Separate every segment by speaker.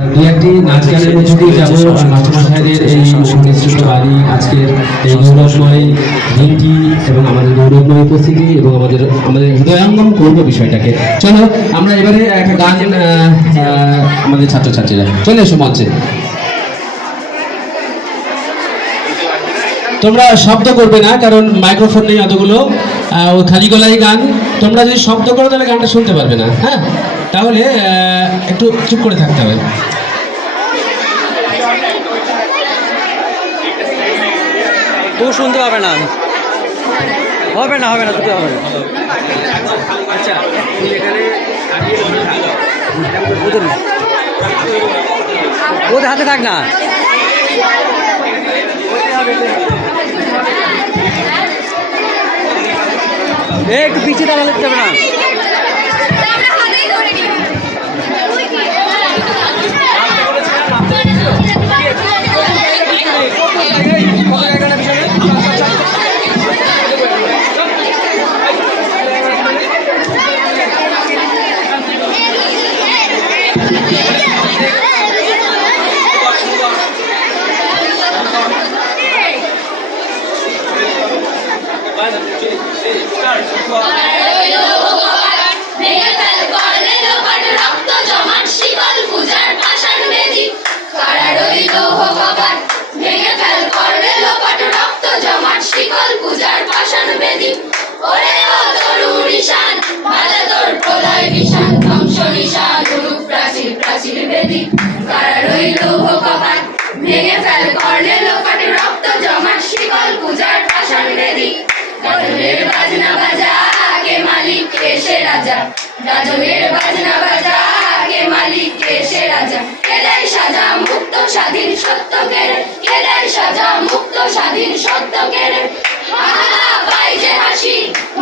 Speaker 1: দু নাচ গানের মধ্যে দিয়ে যাব মাস্টারমশাইদের এই সুনিশ্চিত বাড়ি আজকের এই গৌরবময় দিনটি এবং আমাদের গৌরবময় উপস্থিতি এবং আমাদের আমাদের হৃদয়ঙ্গম করব বিষয়টাকে চলো আমরা এবারে একটা গান আহ, আহ, আমাদের ছাত্রছাত্রীরা চলে এসো মঞ্চে তোমরা শব্দ করবে না কারণ মাইক্রোফোন নেই অতগুলো খালি গলায় গান তোমরা যদি শব্দ করো তাহলে গানটা শুনতে পারবে না হ্যাঁ তাহলে একটু চুপ করে থাকতে হবে।
Speaker 2: তুই শুনতে পাবে না। হবে না হবে না তুই হবে না। আচ্ছা ওদের হাতে থাক না। একটু পিছিয়ে দাঁড়ালে যাবে না।
Speaker 3: 你好。ভেঙে ফেল করলে রক্ত জমাট, শিকল পূজার পাষাণ বেদি। গাজনের বাজনা বাজা, কে মালিক, কে সে রাজা? গাজনের বাজনা বাজা, কে মালিক, কে সে রাজা? কে সাজা মুক্ত স্বাধীন সত্য কেড়ে কে দেয় সাজা মুক্ত স্বাধীন সত্য কেড়ে হাহা পাই যে হাসি,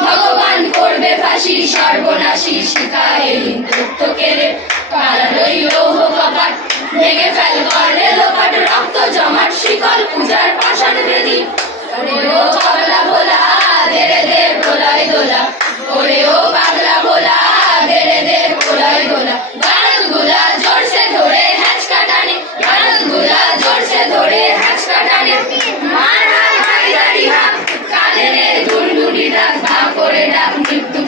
Speaker 3: ভগবান করবে ফাঁসি, সর্বনাশী শিখায় হিন্দুত্ব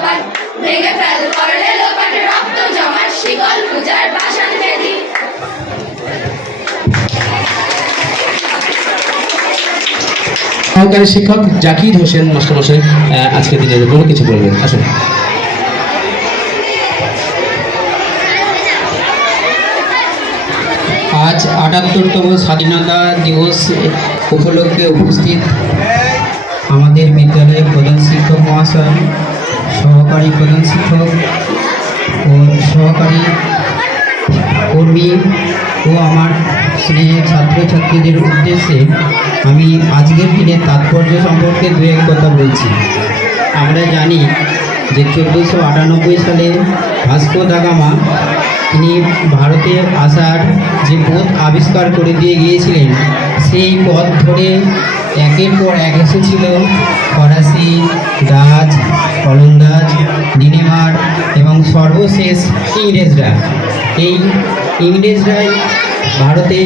Speaker 3: কপাট ভেঙে ফেল করলে লোপাট রক্ত জমাট শিকল পূজার পাষাণ বেদি
Speaker 1: সহকারী শিক্ষক জাকির হোসেন মাস্টারমশাই আহ, আজকের দিনের উপর কিছু বলবেন। আসুন।
Speaker 4: আজ আটাত্তরতম স্বাধীনতা দিবস উপলক্ষে উপস্থিত আমাদের বিদ্যালয়ের প্রধান শিক্ষক মহাশয় সহকারী প্রধান শিক্ষক ও সহকারী কর্মী ও আমার স্নেহের ছাত্রছাত্রীদের উদ্দেশ্যে আমি আজকের দিনে তাৎপর্য সম্পর্কে দু এক কথা বলছি। আমরা জানি যে চোদ্দোশো আটানব্বই সালে ভাস্কো দা গামা তিনি ভারতে আসার যে পথ আবিষ্কার করে দিয়ে গিয়েছিলেন সেই পথ ধরে একের পর এক এসেছিল ফরাসি ডাচ কলন্দাজ ডিনেমার এবং সর্বশেষ ইংরেজরা। এই ইংরেজরাই ভারতে